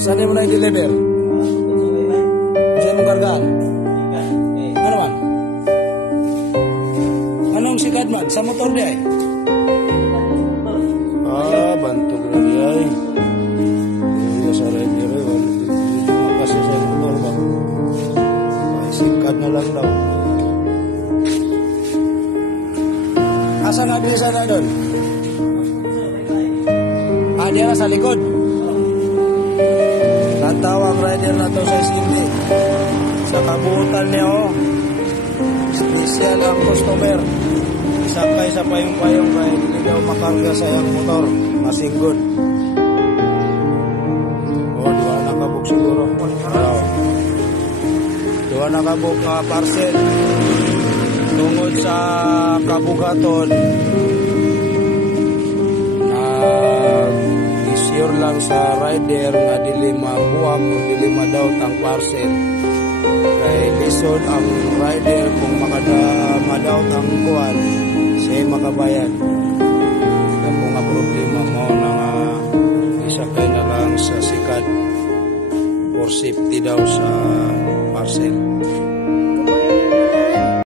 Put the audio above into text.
Saan mo na i-deliver? Saan mo kargaan? Ano man? Anong sikad man? Sa motor di ay? Bantog na di ay. Hindi sa rider ay. Kasi sa motor ba? Ay, sikad na lang daw. Asa na bisa na doon? Diyan na sa likod. Natawag rider na to sa Sindi. Sa kabuutan niya, oh. Special ang customer. Sakay sa payong-payong kaya hindi daw makarga sa iyang motor. Masinggod. Oh, diwa nakabuk siguro. Diwa nakabuk na parcel. Tungod sa kabugaton. Sure lang sa rider nga dili mabuhak o dili madaot ang parcel. Kaya lisod ang rider kung madaot ang buwan, siya makabayan. Ako nga problema mo na nga isakay na lang sa sikat for safety daw sa parcel.